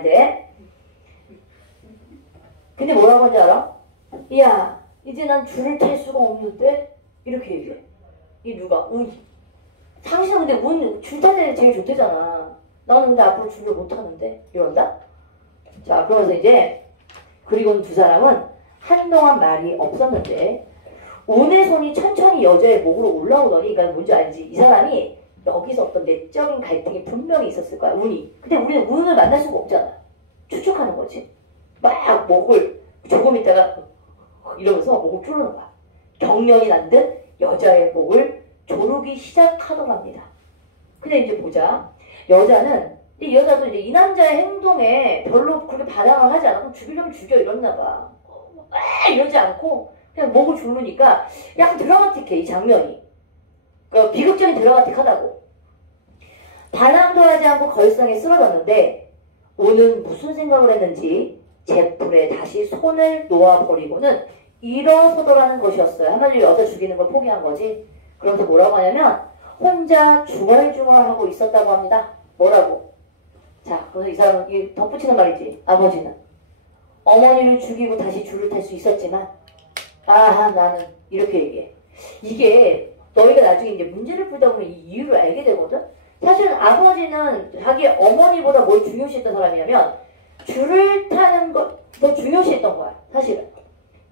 근데 뭐라고 하는지 알아? 야, 이제 난 줄을 탈 수가 없는데? 이렇게 얘기해. 이 누가? 운이. 당신은 근데 줄 탈 때 제일 좋대잖아. 나는 근데 앞으로 줄을 못 타는데? 이런다? 자, 그러면서 이제, 그리고는 두 사람은 한동안 말이 없었는데, 운의 손이 천천히 여자의 목으로 올라오더니, 그러니까 뭔지 알지? 이 사람이 여기서 어떤 내적인 갈등이 분명히 있었을 거야, 운이. 근데 우리는 운을 만날 수가 없잖아. 추측하는 거지. 막 목을 조금 있다가 이러면서 목을 뚫는 거야. 경련이 난 듯 여자의 목을 조르기 시작하더랍니다. 근데 이제 보자. 여자는 이 여자도 이제 이 남자의 행동에 별로 그렇게 반항을 하지 않아. 그럼 죽이려면 죽여 이랬나 봐. 이러지 않고 그냥 목을 조르니까 약간 드라마틱해, 이 장면이. 그러니까 비극적인 드라마틱하다고. 반항도 하지 않고 걸상에 쓰러졌는데 오는 무슨 생각을 했는지 제풀에 다시 손을 놓아버리고는 일어서더라는 것이었어요. 한마디로 여자 죽이는 걸 포기한 거지. 그러면서 뭐라고 하냐면 혼자 중얼중얼하고 있었다고 합니다. 뭐라고? 자, 그래서 이 사람은 덧붙이는 말이지. 아버지는 어머니를 죽이고 다시 줄을 탈 수 있었지만 나는 이렇게 얘기해. 이게 너희가 나중에 이제 문제를 풀다 보면 이 이유를 알게 되거든. 사실은 아버지는 자기 어머니보다 뭘 중요시했던 사람이냐면 줄을 타는 걸 더 중요시했던 거야. 사실은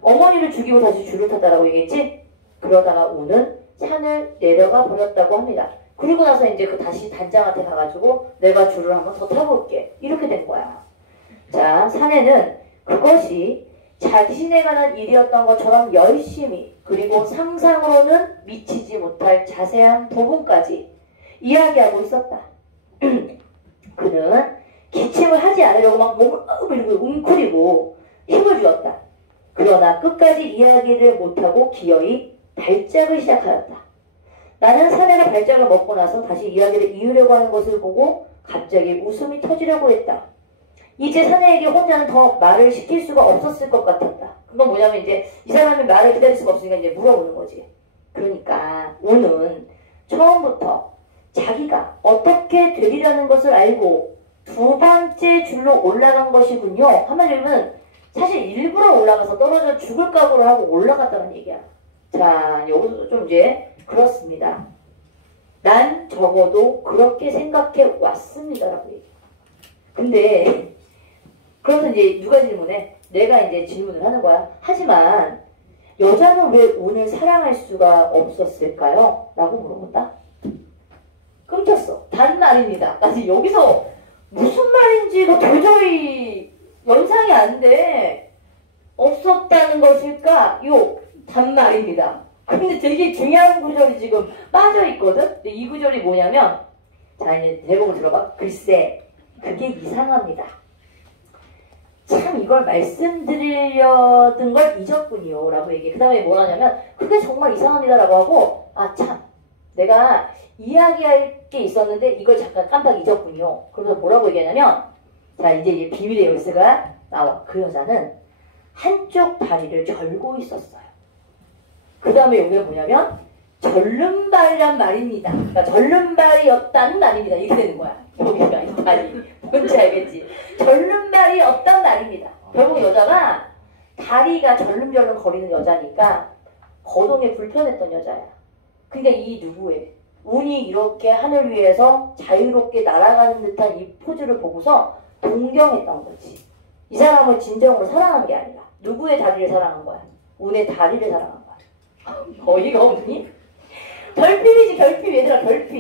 어머니를 죽이고 다시 줄을 탔다라고 얘기했지. 그러다가 오는 산을 내려가 버렸다고 합니다. 그리고 나서 이제 그 다시 단장한테 가가지고 내가 줄을 한번 더 타볼게. 이렇게 된 거야. 자, 산에는 그것이 자신에 관한 일이었던 것처럼 열심히 그리고 상상으로는 미치지 못할 자세한 부분까지 이야기하고 있었다. 그는 기침을 하지 않으려고 막 몸을 이러고 웅크리고 힘을 주었다. 그러나 끝까지 이야기를 못하고 기어이 발작을 시작하였다. 나는 사내가 발작을 먹고 나서 다시 이야기를 이으려고 하는 것을 보고 갑자기 웃음이 터지려고 했다. 이제 사내에게 혼자는 더 말을 시킬 수가 없었을 것 같았다. 그건 뭐냐면 이제 이 사람이 말을 기다릴 수가 없으니까 이제 물어보는 거지. 그러니까 오는 처음부터 자기가 어떻게 되리라는 것을 알고 두 번째 줄로 올라간 것이군요. 한마디로는 사실 일부러 올라가서 떨어져 죽을 각오를 하고 올라갔다는 얘기야. 자, 여기서도 좀 이제 그렇습니다. 난 적어도 그렇게 생각해 왔습니다라고 얘기해. 근데 그래서 이제 누가 질문해? 내가 이제 질문을 하는 거야. 하지만 여자는 왜 운을 사랑할 수가 없었을까요? 라고 물어본다. 끊겼어. 단말입니다. 나 지금 여기서 무슨 말인지가 도저히 연상이 안 돼. 없었다는 것일까? 요 단말입니다. 근데 되게 중요한 구절이 지금 빠져있거든? 근데 이 구절이 뭐냐면 자, 이제 대목을 들어봐. 글쎄, 그게 이상합니다. 참 이걸 말씀드리려던 걸 잊었군요 라고 얘기해. 그 다음에 뭐라냐면 그게 정말 이상합니다 라고 하고 참 내가 이야기할 게 있었는데 이걸 잠깐 깜빡 잊었군요. 그래서 뭐라고 얘기하냐면 자 이제 비밀의 열쇠가 나와. 그 여자는 한쪽 다리를 절고 있었어요. 그 다음에 여기는 뭐냐면 절름발이란 말입니다. 그러니까 절름발이었다는 말입니다. 이렇게 되는 거야. 여기가 이 다리. 뭔지 알겠지? 절름발이었단 말입니다. 결국 여자가 다리가 절름절름 거리는 여자니까 거동에 불편했던 여자야. 그러니까 이 누구의 운이 이렇게 하늘 위에서 자유롭게 날아가는 듯한 이 포즈를 보고서 동경했던 거지. 이 사람을 진정으로 사랑한 게 아니라 누구의 다리를 사랑한 거야? 운의 다리를 사랑한 거야. 어이가 없니? 결핍이지 결핍. 얘들아 결핍.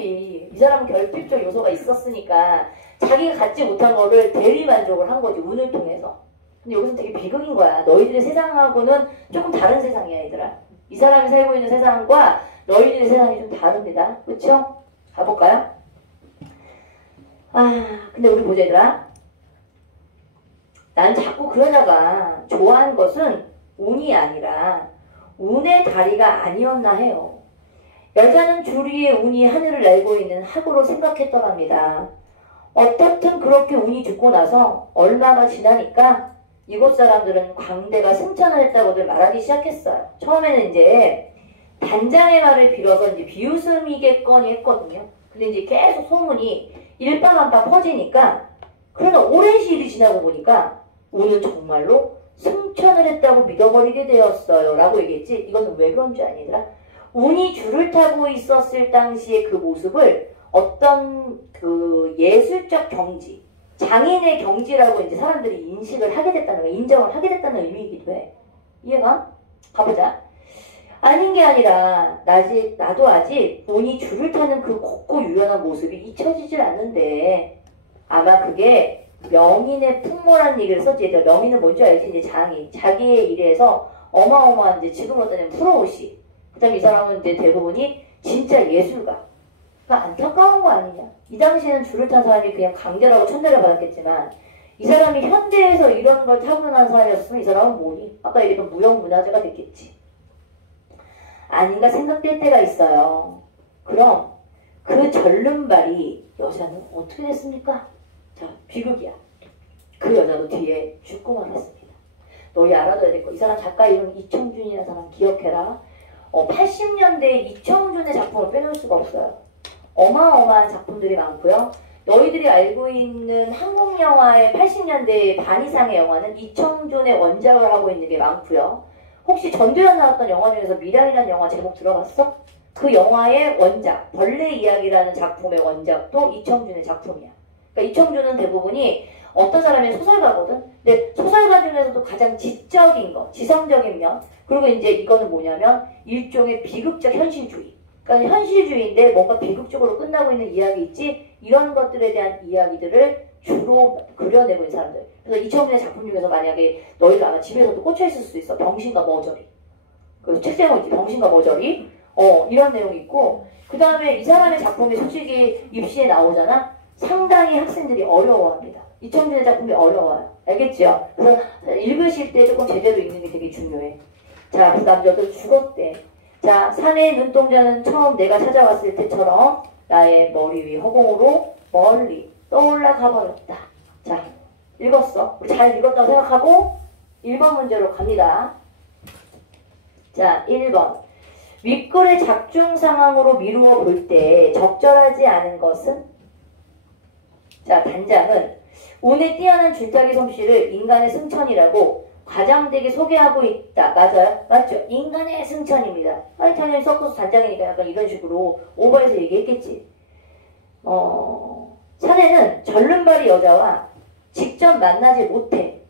이 사람은 결핍적 요소가 있었으니까 자기가 갖지 못한 거를 대리만족을 한 거지. 운을 통해서. 근데 여기서 되게 비극인 거야. 너희들의 세상하고는 조금 다른 세상이야 얘들아. 이 사람이 살고 있는 세상과 너희들의 세상이 좀 다릅니다. 그쵸? 가볼까요? 근데 우리 보자 얘들아. 난 자꾸 그 여자가 좋아한 것은 운이 아니라 운의 다리가 아니었나 해요. 여자는 줄 위에 운이 하늘을 날고 있는 학으로 생각했더랍니다. 어떻든 그렇게 운이 죽고 나서 얼마가 지나니까 이곳 사람들은 광대가 승천을 했다고들 말하기 시작했어요. 처음에는 이제 단장의 말을 빌어서 이제 비웃음이겠거니 했거든요. 근데 이제 계속 소문이 일파만파 퍼지니까 그러나 오랜 시일이 지나고 보니까 운은 정말로 승천을 했다고 믿어버리게 되었어요. 라고 얘기했지. 이거는 왜 그런 줄 아니더라? 운이 줄을 타고 있었을 당시의 그 모습을 어떤 그 예술적 경지, 장인의 경지라고 이제 사람들이 인식을 하게 됐다는 거야. 인정을 하게 됐다는 의미이기도 해. 이해가? 가보자. 아닌 게 아니라 나도 아직 운이 줄을 타는 그 곱고 유연한 모습이 잊혀지질 않는데 아마 그게 명인의 풍모라는 얘기를 썼지. 명인은 뭔지 알지? 이제 장인. 자기의 일에서 어마어마한 이제 지금 어떠냐면 프로오시. 그 다음에 이 사람은 이제 대부분이 진짜 예술가. 그러니까 안타까운 거 아니냐. 이 당시에는 줄을 탄 사람이 그냥 강제라고 천대를 받았겠지만 이 사람이 현대에서 이런 걸 타고난 사람이었으면 이 사람은 뭐니? 아까 얘기했던 무형문화재가 됐겠지. 아닌가 생각될 때가 있어요. 그럼 그 절름발이 여자는 어떻게 됐습니까? 자, 비극이야. 그 여자도 뒤에 죽고 말았습니다. 너희 알아둬야 될 거. 이 사람 작가 이름 이청준이라는 사람 기억해라. 80년대에 이청준의 작품을 빼놓을 수가 없어요. 어마어마한 작품들이 많고요. 너희들이 알고 있는 한국 영화의 80년대 반 이상의 영화는 이청준의 원작을 하고 있는 게 많고요. 혹시 전두현 나왔던 영화 중에서 미량이라는 영화 제목 들어봤어? 그 영화의 원작, 벌레 이야기라는 작품의 원작도 이청준의 작품이야. 그러니까 이청준은 대부분이 어떤 사람이 소설가거든? 근데 소설가 중에서도 가장 지적인 거, 지성적인 면, 그리고 이제 이거는 뭐냐면 일종의 비극적 현실주의. 그러니까 현실주의인데 뭔가 비극적으로 끝나고 있는 이야기 있지? 이런 것들에 대한 이야기들을 주로 그려내고 있는 사람들. 그래서 이청준의 작품 중에서 만약에 너희들 아마 집에서도 꽂혀있을 수도 있어. 병신과 머저리. 그 책 제목이지. 병신과 머저리. 이런 내용이 있고 그 다음에 이 사람의 작품이 솔직히 입시에 나오잖아. 상당히 학생들이 어려워합니다. 이청준의 작품이 어려워요. 알겠죠? 그래서 읽으실 때 조금 제대로 읽는 게 되게 중요해. 자, 그 남자도 죽었대. 자, 산의 눈동자는 처음 내가 찾아왔을 때처럼 나의 머리 위 허공으로 멀리 떠올라 가버렸다. 자, 읽었어. 우리 잘 읽었다고 생각하고 1번 문제로 갑니다. 자, 1번. 윗글의 작중 상황으로 미루어 볼 때 적절하지 않은 것은? 자, 단장은 운에 뛰어난 줄타기 솜씨를 인간의 승천이라고 과장되게 소개하고 있다. 맞아요? 맞죠? 인간의 승천입니다. 아니, 당연히 서커스 단장이니까 약간 이런 식으로 오버해서 얘기했겠지. 사내는 절름발이 여자와 직접 만나지 못해.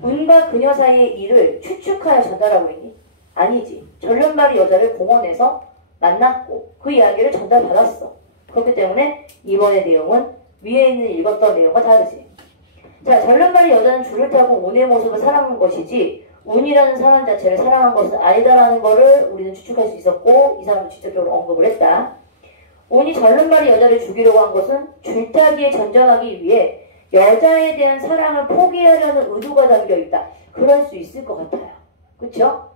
운과 그녀 사이의 일을 추측하여 전달하고 있니? 아니지. 절름발이 여자를 공원에서 만났고 그 이야기를 전달받았어. 그렇기 때문에 이번의 내용은 위에 있는 읽었던 내용과 다르지. 자, 절름발이 여자는 줄을 타고 운의 모습을 사랑한 것이지 운이라는 사람 자체를 사랑한 것은 아니다라는 것을 우리는 추측할 수 있었고 이 사람은 직접적으로 언급을 했다. 운이 절름발이 여자를 죽이려고 한 것은 줄타기에 전전하기 위해 여자에 대한 사랑을 포기하려는 의도가 담겨있다. 그럴 수 있을 것 같아요. 그쵸?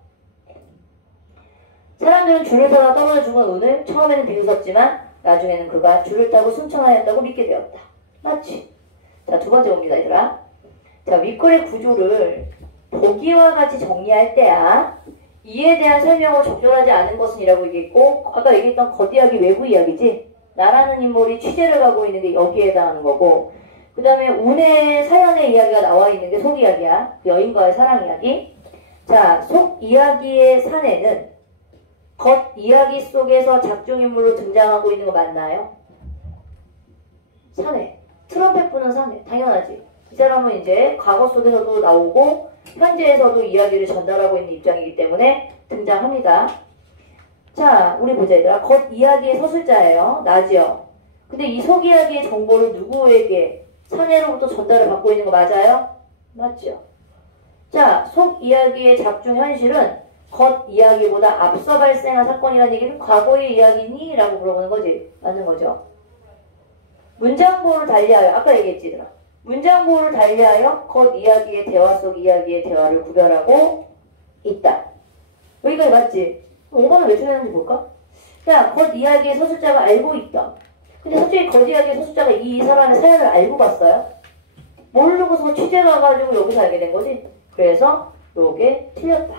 사람들은 줄을 타다 떨어져 죽은 운을 처음에는 비웃었지만 나중에는 그가 줄을 타고 승천하였다고 믿게 되었다. 맞지? 자, 두 번째 봅니다, 얘들아. 자, 윗글의 구조를 보기와 같이 정리할 때야 이에 대한 설명을 적절하지 않은 것은 이라고 얘기했고, 아까 얘기했던 겉이야기 외부 이야기지? 나라는 인물이 취재를 가고 있는 게 여기에 해당하는 거고, 그 다음에 운의 사연의 이야기가 나와 있는 게 속 이야기야. 여인과의 사랑 이야기. 자, 속 이야기의 사내는 겉 이야기 속에서 작중인물로 등장하고 있는 거 맞나요? 사내. 트럼펫 부는 사내. 당연하지. 이 사람은 이제 과거 속에서도 나오고 현재에서도 이야기를 전달하고 있는 입장이기 때문에 등장합니다. 자, 우리 보자 얘들아. 겉 이야기의 서술자예요. 나지요. 근데 이 속 이야기의 정보를 누구에게 사내로부터 전달을 받고 있는 거 맞아요? 맞죠. 자, 속 이야기의 작중 현실은 겉 이야기보다 앞서 발생한 사건이라는 얘기는 과거의 이야기니? 라고 물어보는 거지. 맞는 거죠. 문장보호를 달리하여, 아까 얘기했지 얘들아. 문장보호를 달리하여 겉 이야기의 대화 속 이야기의 대화를 구별하고 있다. 여기까지 맞지? 5번은 왜 출연했는지 볼까? 자, 겉 이야기의 서술자가 알고 있다. 근데 솔직히 겉 이야기의 서술자가 이 사람의 사연을 알고 봤어요? 모르고서 취재 가가지고 여기서 알게 된 거지. 그래서 요게 틀렸다.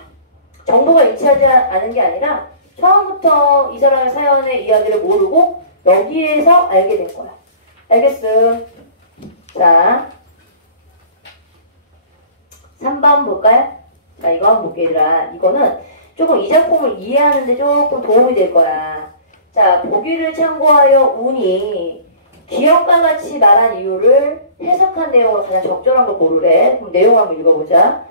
정보가 일치하지 않은 게 아니라 처음부터 이 사람의 사연의 이야기를 모르고 여기에서 알게 된 거야. 알겠음? 자, 3번 볼까요? 자, 이거 한번 볼게 얘들아. 이거는 조금 이 작품을 이해하는데 조금 도움이 될 거야. 자, 보기를 참고하여 운이 기억과 같이 말한 이유를 해석한 내용으로 가장 적절한 걸 고르래. 그럼 내용 한번 읽어보자.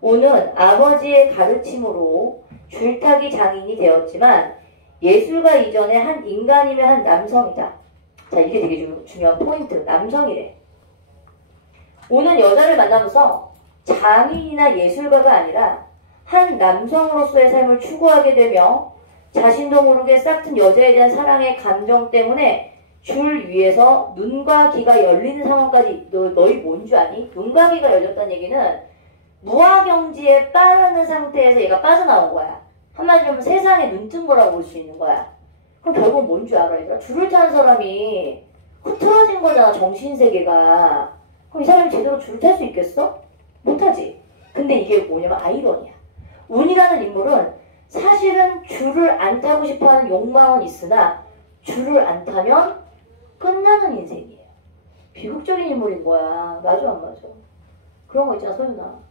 운은 아버지의 가르침으로 줄타기 장인이 되었지만 예술가 이전에 한 인간이며 한 남성이다. 자, 이게 되게 중요한 포인트. 남성이래. 운은 여자를 만나면서 장인이나 예술가가 아니라 한 남성으로서의 삶을 추구하게 되며 자신도 모르게 싹튼 여자에 대한 사랑의 감정 때문에 줄 위에서 눈과 귀가 열리는 상황까지. 너희 뭔 줄 아니? 눈과 귀가 열렸다는 얘기는 무아경지에 빠르는 상태에서 얘가 빠져나온 거야. 한마디로 하면 세상에 눈 뜬 거라고 볼 수 있는 거야. 그럼 결국 뭔 줄 알아? 얘들아? 줄을 타는 사람이 흐트러진 거잖아, 정신세계가. 그럼 이 사람이 제대로 줄을 탈 수 있겠어? 못하지. 근데 이게 뭐냐면 아이러니야. 운이라는 인물은 사실은 줄을 안 타고 싶어하는 욕망은 있으나 줄을 안 타면 끝나는 인생이에요. 비극적인 인물인 거야. 맞아 안 맞아? 그런 거 있잖아, 소윤아.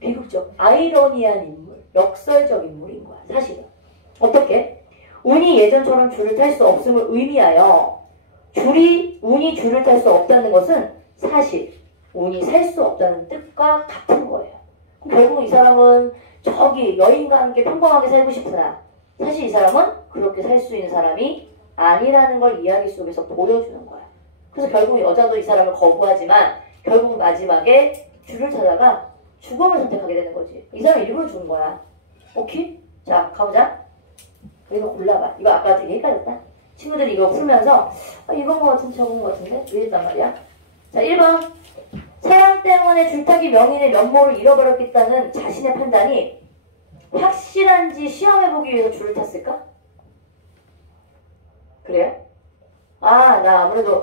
비극적, 아이러니한 인물, 역설적 인물인 거야, 사실은. 어떻게? 운이 예전처럼 줄을 탈 수 없음을 의미하여 운이 줄을 탈 수 없다는 것은 사실 운이 살 수 없다는 뜻과 같은 거예요. 그럼 결국 이 사람은 저기 여인과 함께 평범하게 살고 싶으나 사실 이 사람은 그렇게 살 수 있는 사람이 아니라는 걸 이야기 속에서 보여주는 거야. 그래서 결국 여자도 이 사람을 거부하지만 결국 마지막에 줄을 타다가 죽음을 선택하게 되는 거지. 이 사람이 일부러 죽은 거야. 오케이? 자, 가보자. 이거 골라봐. 이거 아까 되게 헷갈렸다. 친구들이 이거 풀면서 이건 거 같은데 저건 거 같은데? 이랬단 말이야. 자, 1번. 사랑 때문에 줄타기 명인의 면모를 잃어버렸겠다는 자신의 판단이 확실한지 시험해보기 위해서 줄을 탔을까? 그래요? 아, 나 아무래도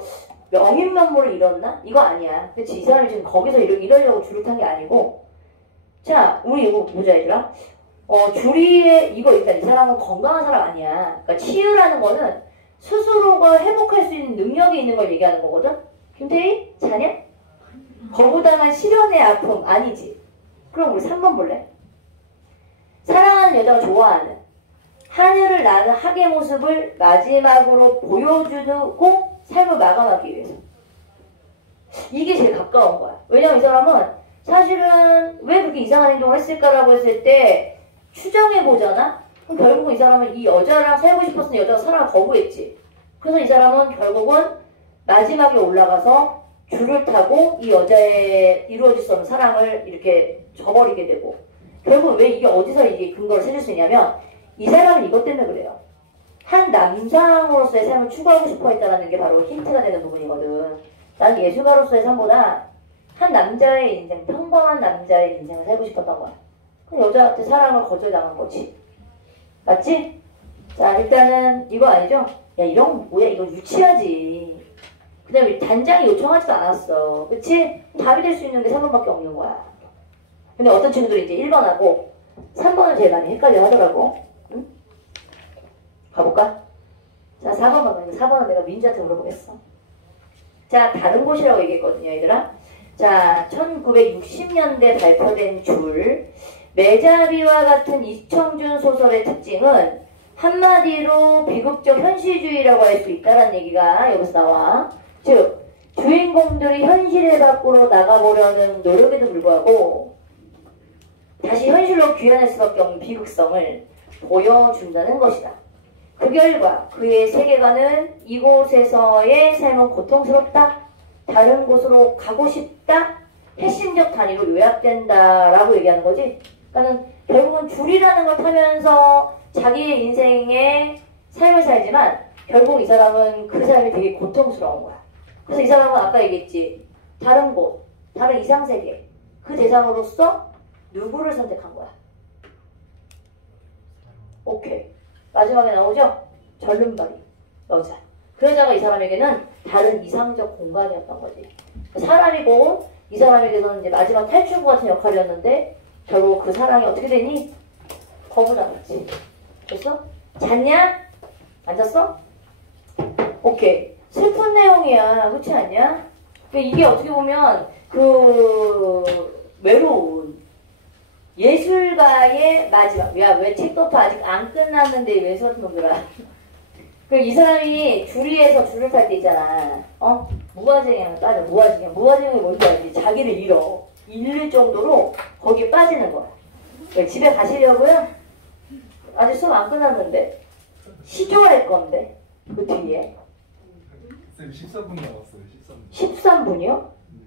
명인 면모를 잃었나? 이거 아니야. 그치? 이 사람이 지금 거기서 이러려고 줄을 탄 게 아니고. 자, 우리 이거 보자 얘들아. 줄이에 이거 일단 이 사람은 건강한 사람 아니야. 그러니까 치유라는 거는 스스로가 회복할 수 있는 능력이 있는 걸 얘기하는 거거든. 김태희? 자냐? 거부당한 시련의 아픔 아니지. 그럼 우리 3번 볼래? 사랑하는 여자가 좋아하는 하늘을 나는 학의 모습을 마지막으로 보여주고 삶을 마감하기 위해서. 이게 제일 가까운 거야. 왜냐면 이 사람은 사실은 왜 그렇게 이상한 행동을 했을까라고 했을 때 추정해보잖아? 그럼 결국은 이 사람은 이 여자랑 살고 싶었으니 여자가 사랑을 거부했지. 그래서 이 사람은 결국은 마지막에 올라가서 줄을 타고 이 여자의 이루어질 수 없는 사랑을 이렇게 저버리게 되고, 결국 왜 이게 어디서 이게 근거를 찾을 수 있냐면 이 사람은 이것 때문에 그래요. 한 남성으로서의 삶을 추구하고 싶어 했다는 게 바로 힌트가 되는 부분이거든. 난 예술가로서의 삶보다 한 남자의 인생, 평범한 남자의 인생을 살고 싶었던 거야. 그럼 여자한테 사랑을 거절당한 거지. 맞지? 자, 일단은 이거 아니죠? 야 이런 거 뭐야 이거 유치하지. 그 다음에 단장이 요청하지도 않았어. 그치? 답이 될 수 있는 게 3번밖에 없는 거야. 근데 어떤 친구들이 이제 1번하고 3번을 제일 많이 헷갈려 하더라고. 응? 가볼까? 자 4번 봐봐. 4번은 내가 민주한테 물어보겠어. 자 다른 곳이라고 얘기했거든요 얘들아. 자 1960년대 발표된 줄 매자비와 같은 이청준 소설의 특징은 한마디로 비극적 현실주의라고 할 수 있다는 얘기가 여기서 나와. 즉 주인공들이 현실의 밖으로 나가보려는 노력에도 불구하고 다시 현실로 귀환할 수밖에 없는 비극성을 보여준다는 것이다. 그 결과 그의 세계관은 이곳에서의 삶은 고통스럽다, 다른 곳으로 가고 싶다, 핵심적 단위로 요약된다라고 얘기하는 거지. 그러니까 결국은 줄이라는 걸 타면서 자기의 인생의 삶을 살지만 결국 이 사람은 그 삶이 되게 고통스러운 거야. 그래서 이 사람은 아까 얘기했지. 다른 곳, 다른 이상세계 그 대상으로서 누구를 선택한 거야? 오케이. 마지막에 나오죠? 절름발이 여자. 그 여자가 이 사람에게는 다른 이상적 공간이었던 거지. 사람이고 이 사람에게는 이제 마지막 탈출구 같은 역할이었는데 결국 그 사랑이 어떻게 되니? 거부당했지. 됐어? 잤냐? 안 잤어? 오케이. 슬픈 내용이야. 그렇지 않냐? 이게 어떻게 보면 그 외로운 예술가의 마지막. 야, 왜 책도프 아직 안 끝났는데 왜 서른 놈들아. 이 사람이 줄리에서 줄을 탈 때 있잖아. 무아쟁이랑 따져. 무아쟁이 뭔지 알지? 자기를 잃을 정도로 거기에 빠지는 거야. 집에 가시려고요? 아직 수업 안 끝났는데 시조를 할 건데 그 뒤에 쌤 14분 남았어요. 13분. 13분이요?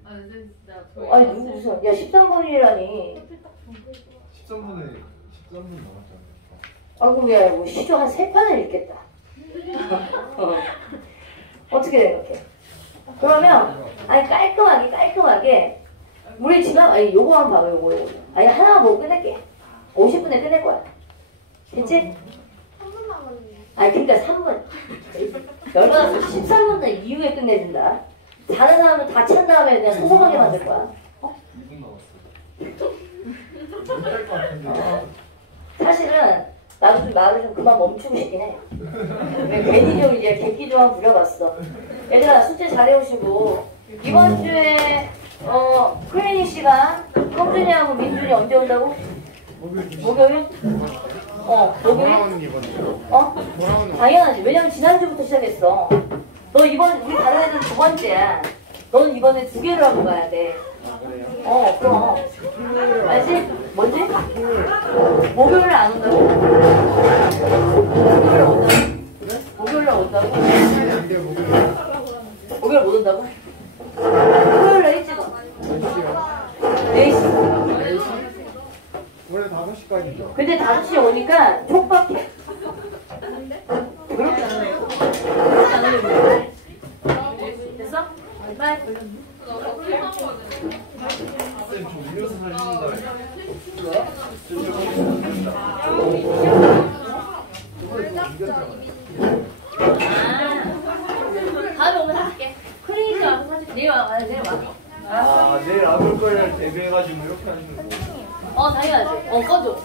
아, 근데 진짜 아니 누구 무슨 야 13분이라니 13분 남았잖아요. 아 그럼 야 뭐 시조 한 3편을 읽겠다. 어떻게 생각해? 그러면 아니 깔끔하게 우리 지금 아니 요거 한번 봐봐 요거 아니 하나만 보고 끝낼게. 50분에 끝낼 거야. 됐지? 3분 남았는데. 아니 그러니까 3분 열받아서 13분 이후에 끝내준다. 다른 사람은 다 찬 다음에 그냥 소소하게 만들 거야. 2분 남았어요. 못할 것 같은데. 사실은 나도 좀 말을 좀 그만 멈추고 싶긴 해. 왜 괜히 좀 이제 객기 좀 한번 부려봤어. 얘들아 숙제 잘 해오시고 이번 주에 클리닝 시간 성준이하고 민준이 언제 온다고? 목요일? 목요일? 당연하지. 왜냐면 지난주부터 시작했어. 너 이번 우리 다른 애들은 2번째야. 너는 이번에 2개를 하고 가야 돼. 그럼. 알지? 뭔지? 목요일에 안 온다고? 목요일에 온다고? 목요일 못 온다고? 토요일에 일찍 와. 4시. 원래 5시까지죠. 근데 5시에 오니까 촉박해. 그렇게 안 해. 그렇게 안 하려고. 됐어? 빨리. 쌤, 저 음료수 사주신다. 다음에 오면 사줄게. 클리닉에 와서 사줄게. 내일 와. 내일 안 올 거를 대비해가지고 이렇게 하시는 거예요? 당연하지. 꺼줘.